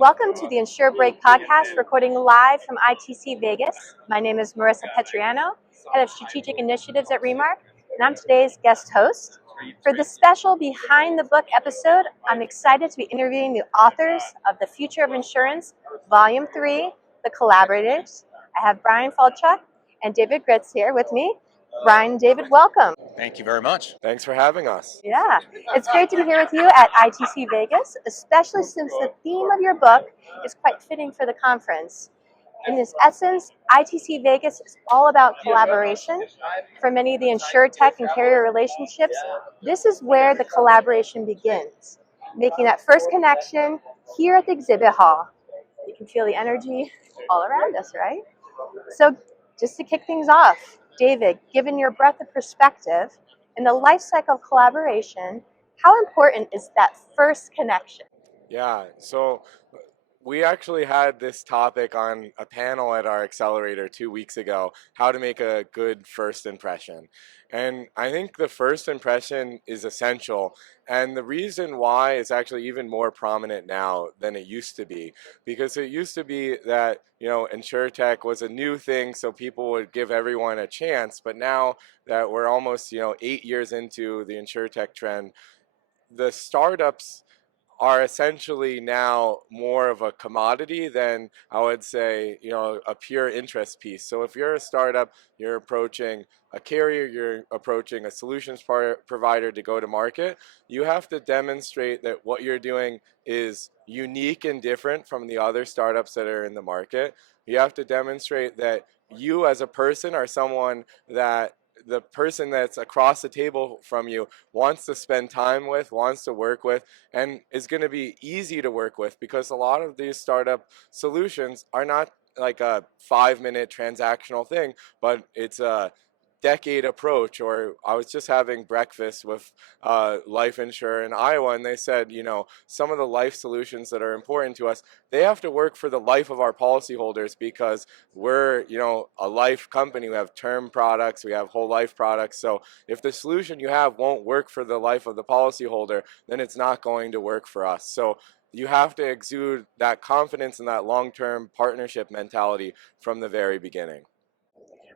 Welcome to the Insurbreak podcast, recording live from ITC Vegas. My name is Marissa Petriano, Head of Strategic Initiatives at Remark, and I'm today's guest host. For this special Behind the Book episode, I'm excited to be interviewing the authors of The Future of Insurance, Volume 3, The Collaborators. I have Bryan Falchuk and David Gritz here with me. Bryan and David, welcome. Thank you very much. Thanks for having us. Yeah, it's great to be here with you at ITC Vegas, especially since the theme of your book is quite fitting for the conference. In its essence, ITC Vegas is all about collaboration. For many of the insurtech and carrier relationships, this is where the collaboration begins, making that first connection here at the exhibit hall. You can feel the energy all around us, right? So just to kick things off, David, given your breadth of perspective in the life cycle of collaboration, how important is that first connection? Yeah, so we actually had this topic on a panel at our accelerator 2 weeks ago, how to make a good first impression. And I think the first impression is essential. And the reason why is actually even more prominent now than it used to be. Because it used to be that, InsurTech was a new thing, so people would give everyone a chance. But now that we're almost, 8 years into the InsurTech trend, the startups are essentially now more of a commodity than, I would say, a pure interest piece. So if you're a startup, you're approaching a carrier, you're approaching a solutions provider to go to market, you have to demonstrate that what you're doing is unique and different from the other startups that are in the market. You have to demonstrate that you as a person are someone that the person that's across the table from you wants to spend time with, wants to work with, and is going to be easy to work with, because a lot of these startup solutions are not like a 5-minute transactional thing, but it's a decade approach. Or I was just having breakfast with life insurer in Iowa, and they said, some of the life solutions that are important to us, they have to work for the life of our policyholders, because we're, a life company. We have term products, we have whole life products. So if the solution you have won't work for the life of the policyholder, then it's not going to work for us. So you have to exude that confidence and that long-term partnership mentality from the very beginning.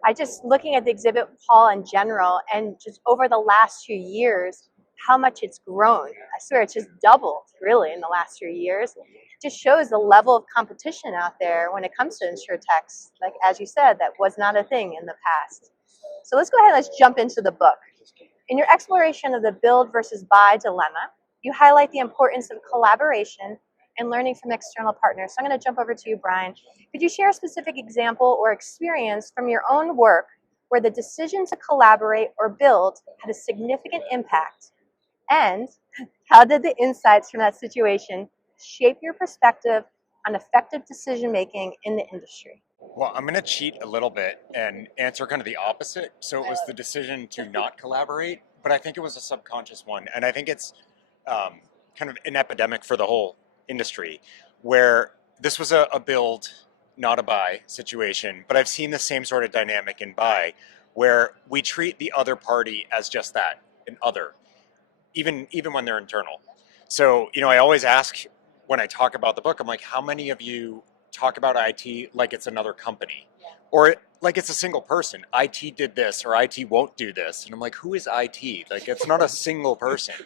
I just looking at the exhibit hall in general, and just over the last few years, how much it's grown. I swear it's just doubled really in the last few years. It just shows the level of competition out there when it comes to insurtechs. Like, as you said, that was not a thing in the past. So let's go ahead, let's jump into the book. In your exploration of the build versus buy dilemma, you highlight the importance of collaboration and learning from external partners. So I'm going to jump over to you, Bryan. Could you share a specific example or experience from your own work where the decision to collaborate or build had a significant impact? And how did the insights from that situation shape your perspective on effective decision-making in the industry? Well, I'm going to cheat a little bit and answer kind of the opposite. So it was the decision to not collaborate, but I think it was a subconscious one. And I think it's kind of an epidemic for the whole industry, where this was a build, not a buy situation. But I've seen the same sort of dynamic in buy, where we treat the other party as just that, an other, even when they're internal. So, I always ask when I talk about the book, I'm like, how many of you talk about IT like it's another company, or like it's a single person? IT did this, or IT won't do this. And I'm like, who is IT? Like, it's not a single person.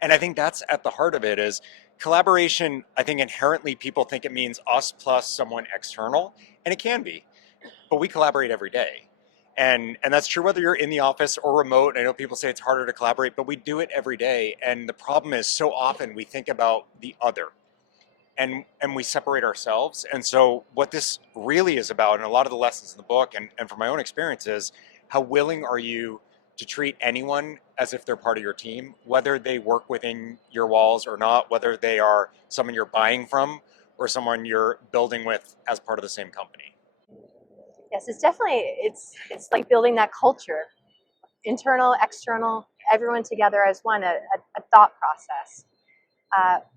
And I think that's at the heart of it is collaboration. I think inherently people think it means us plus someone external, and it can be, but we collaborate every day. And that's true whether you're in the office or remote. I know people say it's harder to collaborate, but we do it every day. And the problem is, so often we think about the other, and we separate ourselves. And so what this really is about, and a lot of the lessons in the book and from my own experience, is how willing are you to treat anyone as if they're part of your team, whether they work within your walls or not, whether they are someone you're buying from or someone you're building with as part of the same company. Yes, it's definitely, it's like building that culture, internal, external, everyone together as one, a thought process.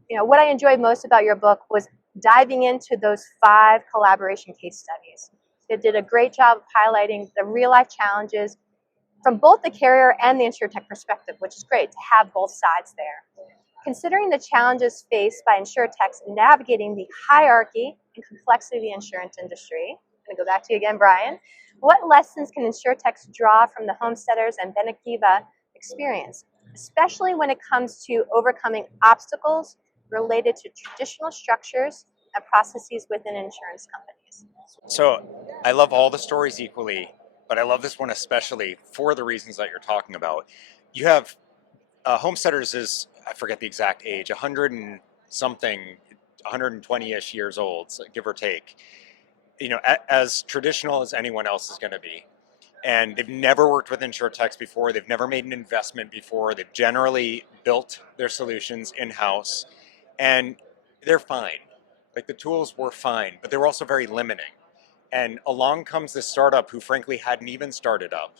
What I enjoyed most about your book was diving into those 5 collaboration case studies. It did a great job of highlighting the real-life challenges from both the carrier and the insurtech perspective, which is great to have both sides there. considering the challenges faced by insurtechs in navigating the hierarchy and complexity of the insurance industry, I'm going to go back to you again, Bryan. What lessons can insurtechs draw from the homesteaders and Benekiva experience, especially when it comes to overcoming obstacles related to traditional structures and processes within insurance companies? So I love all the stories equally, but I love this one especially for the reasons that you're talking about. You have homesteaders is, I forget the exact age, 100 and something, 120-ish years old, so give or take. As traditional as anyone else is going to be. And they've never worked with insurtechs before. They've never made an investment before. They've generally built their solutions in-house, and they're fine. Like the tools were fine, but they were also very limiting. And along comes this startup who frankly hadn't even started up.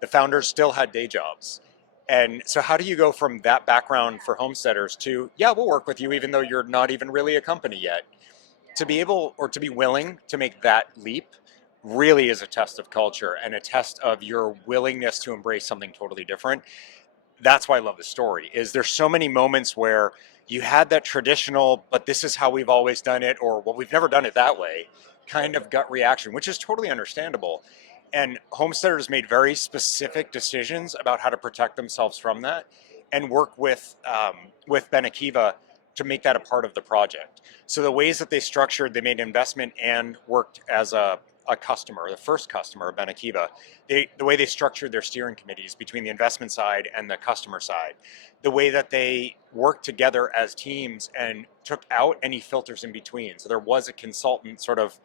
The founders still had day jobs. And so how do you go from that background for homesteaders to, yeah, we'll work with you even though you're not even really a company yet? To be able or to be willing to make that leap really is a test of culture and a test of your willingness to embrace something totally different. That's why I love the story. Is there's so many moments where you had that traditional, but this is how we've always done it, or well, we've never done it that way, kind of gut reaction, which is totally understandable. And homesteaders made very specific decisions about how to protect themselves from that, and work with Benekiva to make that a part of the project. So the ways that they structured, they made an investment and worked as a customer, the first customer of Benekiva. The way they structured their steering committees between the investment side and the customer side, the way that they worked together as teams and took out any filters in between. So there was a consultant sort of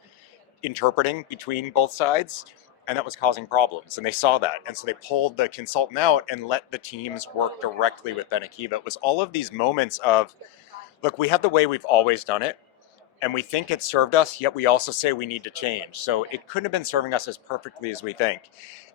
interpreting between both sides, and that was causing problems. And they saw that. And so they pulled the consultant out and let the teams work directly with Benekiva. It was all of these moments of, look, we have the way we've always done it, and we think it served us, yet we also say we need to change. So it couldn't have been serving us as perfectly as we think.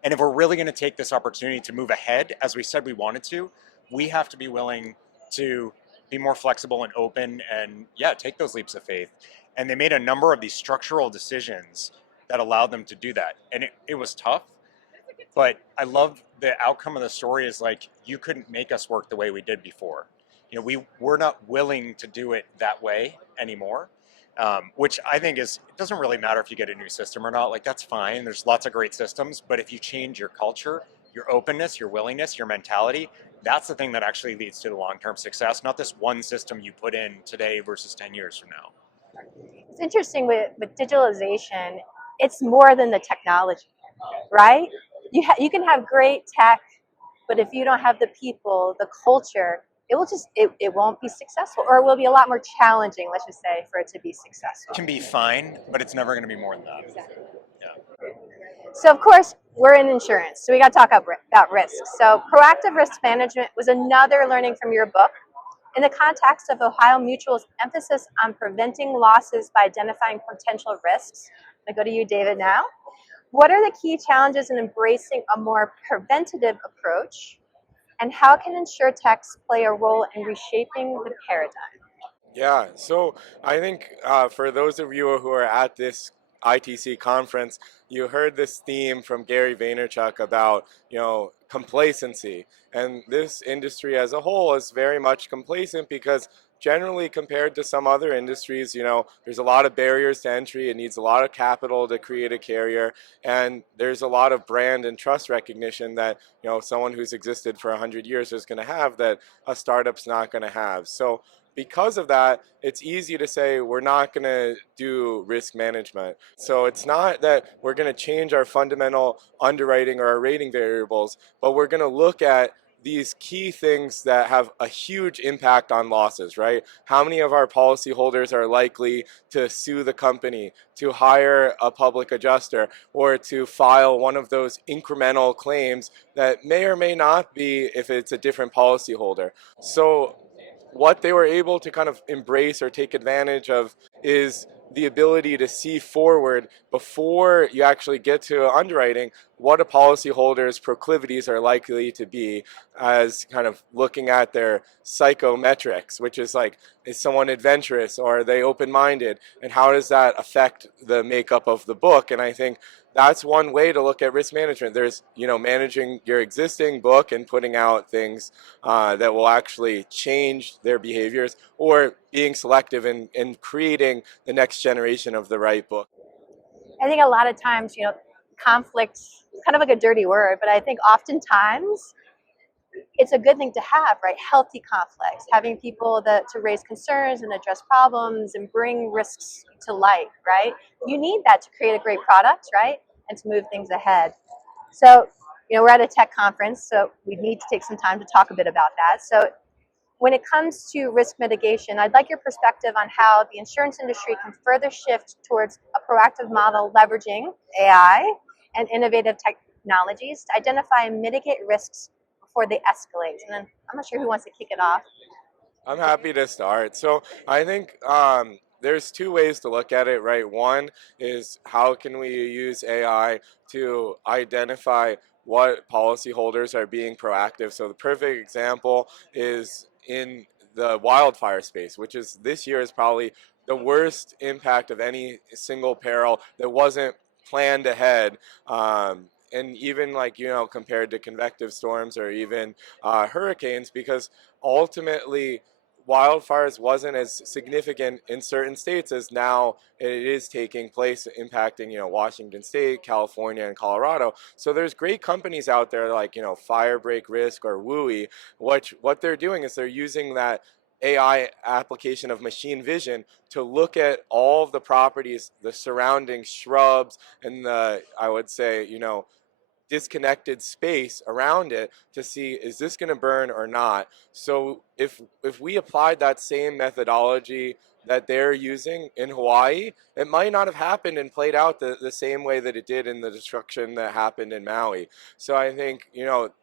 And if we're really going to take this opportunity to move ahead, as we said we wanted to, we have to be willing to be more flexible and open and, yeah, take those leaps of faith. And they made a number of these structural decisions that allowed them to do that. And it was tough, but I love the outcome of the story is like, you couldn't make us work the way we did before. We're not willing to do it that way anymore. Which I think it doesn't really matter if you get a new system or not. Like, that's fine. There's lots of great systems, but if you change your culture, your openness, your willingness, your mentality, that's the thing that actually leads to the long-term success, not this one system you put in today versus 10 years from now. It's interesting with digitalization, it's more than the technology, right? You can have great tech, but if you don't have the people, the culture, it won't be successful, or it will be a lot more challenging, let's just say, for it to be successful. It can be fine, but it's never going to be more than that. Exactly. Yeah. So of course, we're in insurance, so we got to talk about risk. So proactive risk management was another learning from your book. In the context of Ohio Mutual's emphasis on preventing losses by identifying potential risks, I'm going to go to you, David, now. What are the key challenges in embracing a more preventative approach? And how can insurtechs play a role in reshaping the paradigm? Yeah, so I think for those of you who are at this ITC conference, you heard this theme from Gary Vaynerchuk about, complacency. And this industry as a whole is very much complacent because generally compared to some other industries, there's a lot of barriers to entry. It needs a lot of capital to create a carrier. And there's a lot of brand and trust recognition that, someone who's existed for 100 years is going to have that a startup's not going to have. So because of that, it's easy to say we're not going to do risk management. So it's not that we're going to change our fundamental underwriting or our rating variables, but we're going to look at these key things that have a huge impact on losses, right? How many of our policyholders are likely to sue the company, to hire a public adjuster, or to file one of those incremental claims that may or may not be if it's a different policyholder. So what they were able to kind of embrace or take advantage of is the ability to see forward before you actually get to underwriting what a policyholder's proclivities are likely to be, as kind of looking at their psychometrics, which is like, is someone adventurous or are they open-minded, and how does that affect the makeup of the book? And I think that's one way to look at risk management. There's, managing your existing book and putting out things that will actually change their behaviors, or being selective and creating the next generation of the right book. I think a lot of times, conflict is kind of like a dirty word, but I think oftentimes it's a good thing to have, right? Healthy conflicts, having people that to raise concerns and address problems and bring risks to light, right? You need that to create a great product, right? And to move things ahead. So, we're at a tech conference, so we need to take some time to talk a bit about that. So, when it comes to risk mitigation, I'd like your perspective on how the insurance industry can further shift towards a proactive model leveraging AI and innovative technologies to identify and mitigate risks before they escalate. And then I'm not sure who wants to kick it off. I'm happy to start. So I think there's two ways to look at it, right? One is, how can we use AI to identify what policyholders are being proactive? So the perfect example is in the wildfire space, which is this year is probably the worst impact of any single peril that wasn't planned ahead. And even, like, compared to convective storms or even hurricanes, because ultimately wildfires wasn't as significant in certain states as now it is taking place, impacting Washington State, California, and Colorado. So there's great companies out there like Firebreak Risk or Wooey, which what they're doing is they're using that AI application of machine vision to look at all of the properties, the surrounding shrubs, and the, I would say, disconnected space around it, to see, is this going to burn or not. So if we applied that same methodology that they're using in Hawaii, it might not have happened and played out the same way that it did in the destruction that happened in Maui. So I think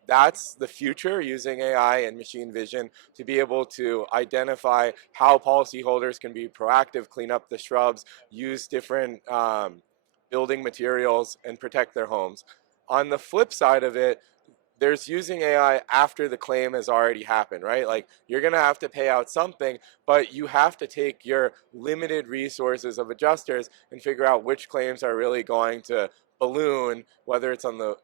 that's the future, using AI and machine vision to be able to identify how policyholders can be proactive, clean up the shrubs, use different building materials, and protect their homes. On the flip side of it, there's using AI after the claim has already happened, right? Like, you're going to have to pay out something, but you have to take your limited resources of adjusters and figure out which claims are really going to balloon, whether it's on the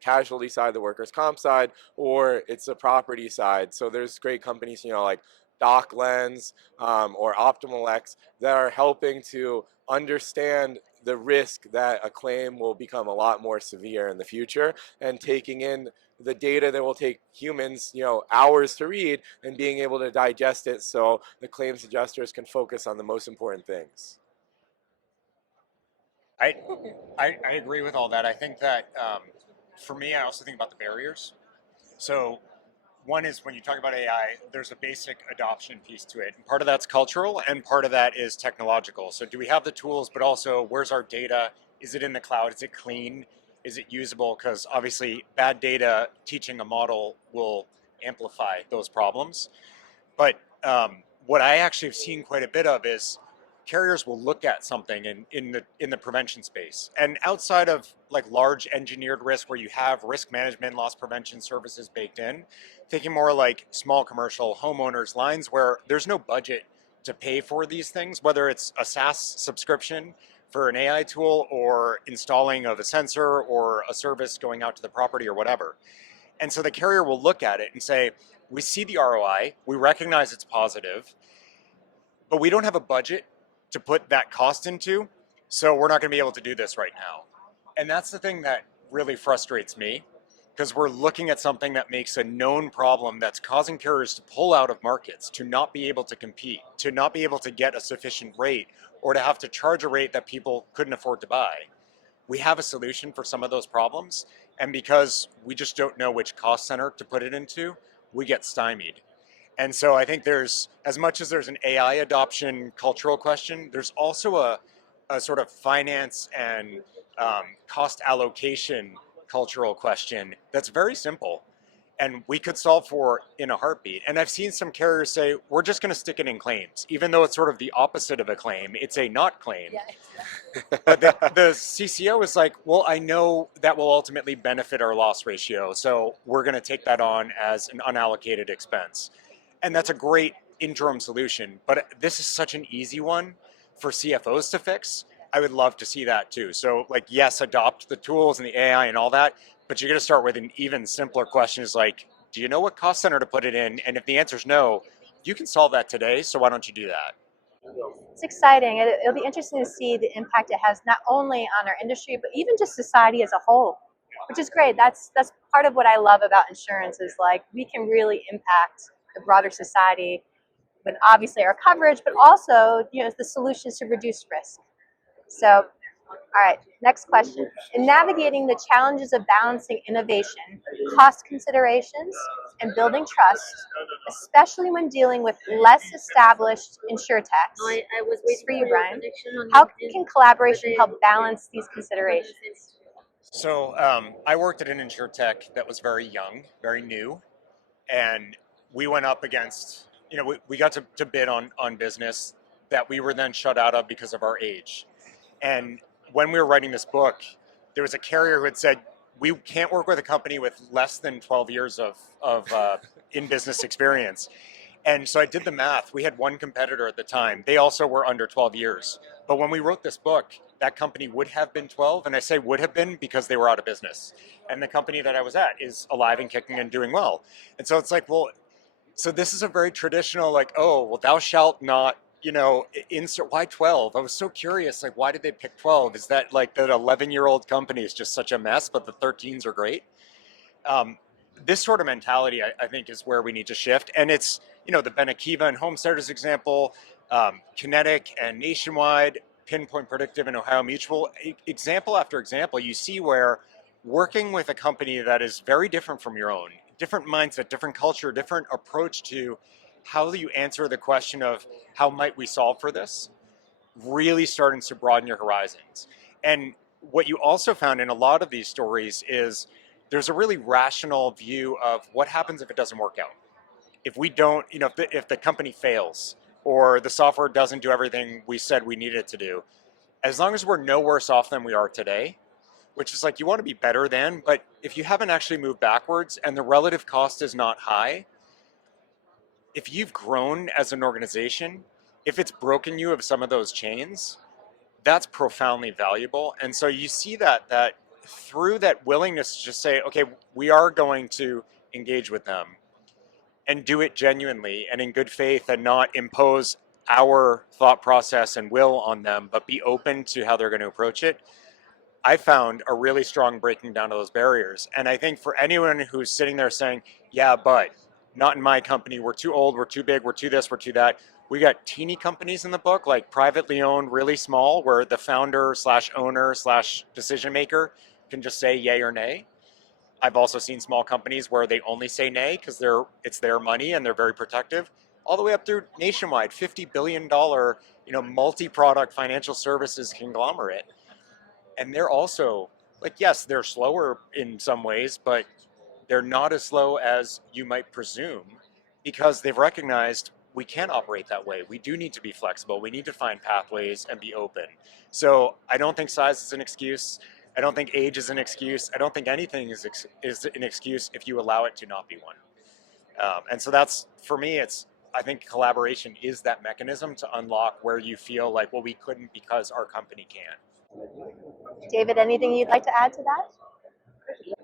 casualty side, the workers' comp side, or it's the property side. So there's great companies, like Doc Lens or Optimal X, that are helping to understand the risk that a claim will become a lot more severe in the future, and taking in the data that will take humans, hours to read, and being able to digest it so the claims adjusters can focus on the most important things. I, I agree with all that. I think that for me, I also think about the barriers. So one is, when you talk about AI, there's a basic adoption piece to it. And part of that's cultural, and part of that is technological. So do we have the tools, but also, where's our data? Is it in the cloud? Is it clean? Is it usable? Because obviously bad data teaching a model will amplify those problems. But what I actually have seen quite a bit of is carriers will look at something in the prevention space, and outside of like large engineered risk where you have risk management, loss prevention services baked in, thinking more like small commercial homeowners lines where there's no budget to pay for these things, whether it's a SaaS subscription for an AI tool, or installing of a sensor, or a service going out to the property, or whatever. And so the carrier will look at it and say, we see the ROI, we recognize it's positive, but we don't have a budget to put that cost into, so we're not going to be able to do this right now. And that's the thing that really frustrates me, because we're looking at something that makes a known problem that's causing carriers to pull out of markets, to not be able to compete, to not be able to get a sufficient rate, or to have to charge a rate that people couldn't afford to buy. We have a solution for some of those problems, and because we just don't know which cost center to put it into, we get stymied. And so I think there's, as much as there's an AI adoption cultural question, there's also a sort of finance and cost allocation cultural question that's very simple, and we could solve for in a heartbeat. And I've seen some carriers say, we're just going to stick it in claims, even though it's sort of the opposite of a claim. It's a not claim. Yeah, exactly. But the CCO is like, well, I know that will ultimately benefit our loss ratio, so we're going to take that on as an unallocated expense. And that's a great interim solution, but this is such an easy one for CFOs to fix. I would love to see that too. So like, yes, adopt the tools and the AI and all that, but you're going to start with an even simpler question is like, do you know what cost center to put it in? And if the answer is no, you can solve that today. So why don't you do that? It's exciting. It'll be interesting to see the impact it has not only on our industry, but even just society as a whole, which is great. That's part of what I love about insurance is like we can really impact the broader society with obviously our coverage, but also the solutions to reduce risk. So, all right, next question. In navigating the challenges of balancing innovation, cost considerations, and building trust, especially when dealing with less established insurtechs, this is for you, Bryan, how can collaboration help balance these considerations? So I worked at an insurtech that was very young, very new, and we went up against, we got to bid on business that we were then shut out of because of our age. And when we were writing this book, there was a carrier who had said, we can't work with a company with less than 12 years of in business experience. And so I did the math. We had one competitor at the time. They also were under 12 years. But when we wrote this book, that company would have been 12. And I say would have been because they were out of business. And the company that I was at is alive and kicking and doing well. And so it's like, well, so this is a very traditional, like, oh, well, thou shalt not, insert, why 12? I was so curious, like, why did they pick 12? Is that like that 11-year-old company is just such a mess, but the 13s are great? Um, this sort of mentality, I think, is where we need to shift. And it's, the Benakiva and Homesteaders example, Kinetic and Nationwide, Pinpoint Predictive and Ohio Mutual, example after example, you see where working with a company that is very different from your own, different mindset, different culture, different approach to how you answer the question of how might we solve for this, really starting to broaden your horizons. And what you also found in a lot of these stories is there's a really rational view of what happens if it doesn't work out. If we don't, if the company fails or the software doesn't do everything we said we needed it to do, as long as we're no worse off than we are today, which is like you want to be better than, but if you haven't actually moved backwards and the relative cost is not high, if you've grown as an organization, if it's broken you of some of those chains, that's profoundly valuable. And so you see that through that willingness to just say, okay, we are going to engage with them and do it genuinely and in good faith and not impose our thought process and will on them, but be open to how they're going to approach it. I found a really strong breaking down of those barriers. And I think for anyone who's sitting there saying, yeah, but not in my company, we're too old, we're too big, we're too this, we're too that. We got teeny companies in the book, like privately owned, really small, where the founder slash owner slash decision maker can just say yay or nay. I've also seen small companies where they only say nay because it's their money and they're very protective, all the way up through Nationwide, $50 billion, multi-product financial services conglomerate. And they're also like, yes, they're slower in some ways, but they're not as slow as you might presume because they've recognized we can't operate that way. We do need to be flexible. We need to find pathways and be open. So I don't think size is an excuse. I don't think age is an excuse. I don't think anything is an excuse if you allow it to not be one. And so that's, for me, I think collaboration is that mechanism to unlock where you feel like, well, we couldn't because our company can. David, anything you'd like to add to that?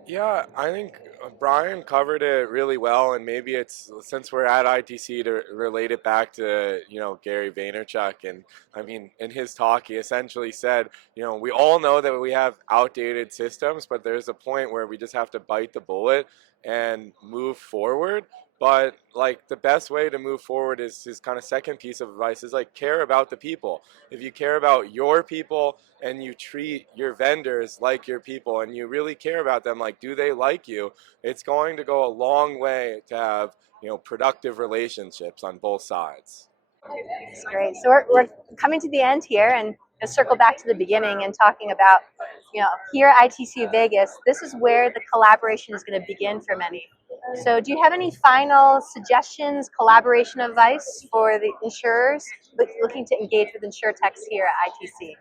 Yeah, I think Bryan covered it really well, and maybe it's since we're at ITC to relate it back to Gary Vaynerchuk, and I mean in his talk he essentially said we all know that we have outdated systems, but there's a point where we just have to bite the bullet and move forward. But like the best way to move forward is his kind of second piece of advice is like care about the people. If you care about your people and you treat your vendors like your people and you really care about them, like do they like you, it's going to go a long way to have productive relationships on both sides. That's great. So we're coming to the end here and circle back to the beginning and talking about, here at ITC Vegas, this is where the collaboration is going to begin for many. So do you have any final suggestions, collaboration advice for the insurers looking to engage with insurtechs here at ITC?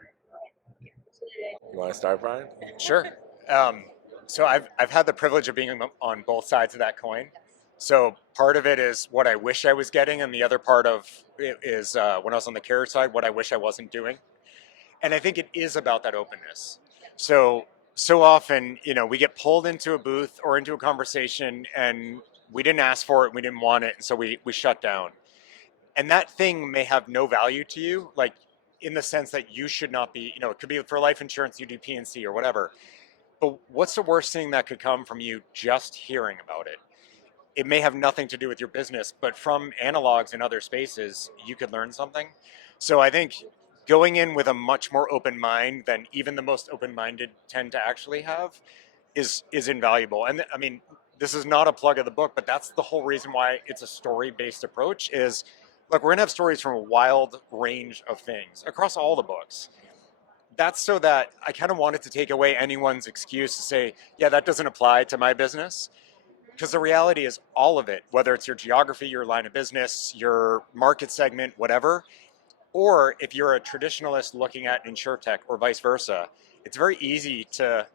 You want to start, Bryan? Sure. So I've had the privilege of being on both sides of that coin. So part of it is what I wish I was getting, and the other part of it is when I was on the carrier side, what I wish I wasn't doing. And I think it is about that openness. So often, we get pulled into a booth or into a conversation and we didn't ask for it, we didn't want it, and so we shut down. And that thing may have no value to you, like in the sense that you should not be, it could be for life insurance, you do PNC or whatever. But what's the worst thing that could come from you just hearing about it? It may have nothing to do with your business, but from analogs in other spaces, you could learn something. So I think going in with a much more open mind than even the most open-minded tend to actually have is invaluable. And I mean, this is not a plug of the book, but that's the whole reason why it's a story-based approach is, look, we're gonna have stories from a wild range of things across all the books. That's so that I kind of wanted to take away anyone's excuse to say, yeah, that doesn't apply to my business. Because the reality is all of it, whether it's your geography, your line of business, your market segment, whatever, or if you're a traditionalist looking at InsurTech or vice versa, it's very easy to,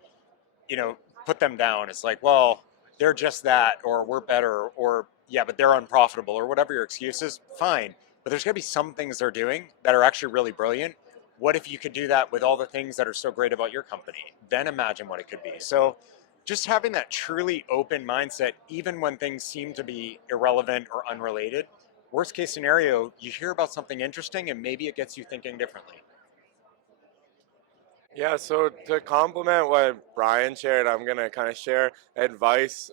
you know, put them down. It's like, well, they're just that, or we're better, or yeah, but they're unprofitable, or whatever your excuse is, fine. But there's gonna be some things they're doing that are actually really brilliant. What if you could do that with all the things that are so great about your company? Then imagine what it could be. So just having that truly open mindset, even when things seem to be irrelevant or unrelated, worst case scenario, you hear about something interesting and maybe it gets you thinking differently. Yeah, so to complement what Bryan shared, I'm going to kind of share advice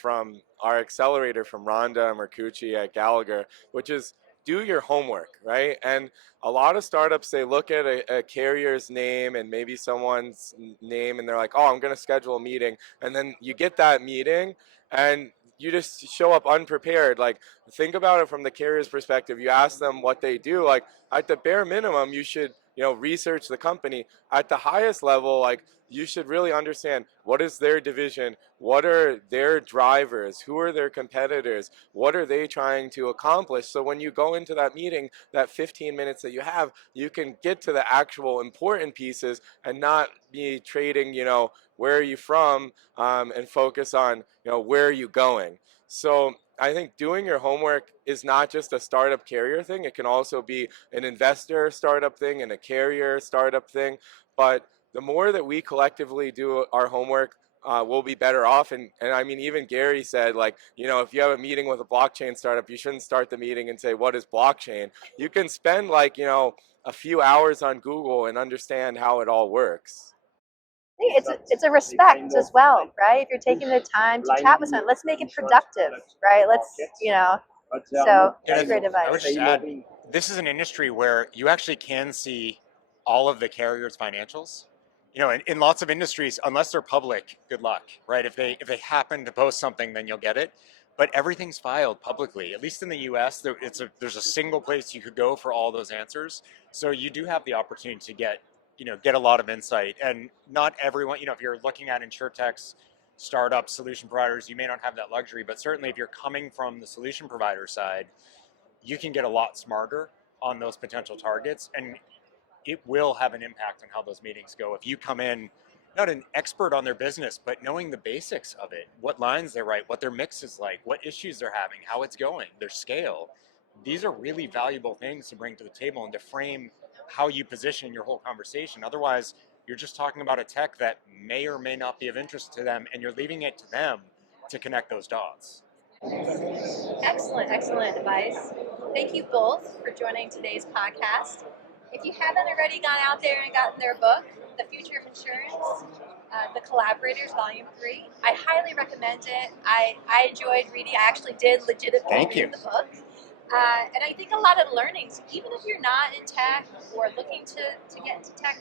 from our accelerator from Rhonda Mercucci at Gallagher, which is do your homework, right? And a lot of startups, they look at a carrier's name and maybe someone's name and they're like, oh, I'm going to schedule a meeting. And then you get that meeting and you just show up unprepared. Like, think about it from the carrier's perspective. You ask them what they do. Like, at the bare minimum, you should, research the company. At the highest level, like, you should really understand what is their division, what are their drivers, who are their competitors, what are they trying to accomplish. So when you go into that meeting, that 15 minutes that you have, you can get to the actual important pieces and not be trading, where are you from, and focus on, where are you going. So I think doing your homework is not just a startup carrier thing. It can also be an investor startup thing and a carrier startup thing. But the more that we collectively do our homework, we'll be better off. And I mean, even Gary said, like, if you have a meeting with a blockchain startup, you shouldn't start the meeting and say, what is blockchain? You can spend, like, a few hours on Google and understand how it all works. It's a respect as well, right? If you're taking the time to chat with someone, let's make it productive, right? So that's great I would advice. just add, this is an industry where you actually can see all of the carriers' financials. In lots of industries, unless they're public, good luck, right? If they happen to post something, then you'll get it. But everything's filed publicly. At least in the U.S., there's a single place you could go for all those answers. So you do have the opportunity to get a lot of insight. And not everyone, if you're looking at insurtechs, startups, solution providers, you may not have that luxury. But certainly, if you're coming from the solution provider side, you can get a lot smarter on those potential targets, and it will have an impact on how those meetings go. If you come in not an expert on their business, but knowing the basics of it, what lines they write, what their mix is like, what issues they're having, how it's going, their scale, these are really valuable things to bring to the table and to frame how you position your whole conversation. Otherwise, you're just talking about a tech that may or may not be of interest to them, and you're leaving it to them to connect those dots. Excellent, excellent advice. Thank you both for joining today's podcast. If you haven't already gone out there and gotten their book, The Future of Insurance, The Collaborators, Volume 3, I highly recommend it. I enjoyed reading. I actually did legitimately Thank you. read the book. And I think a lot of learnings, even if you're not in tech or looking to get into tech,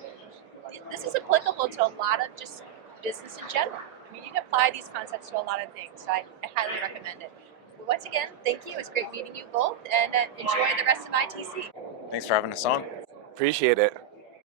this is applicable to a lot of just business in general. I mean, you can apply these concepts to a lot of things, so I highly recommend it. But once again, thank you. It was great meeting you both, and enjoy the rest of ITC. Thanks for having us on. Appreciate it.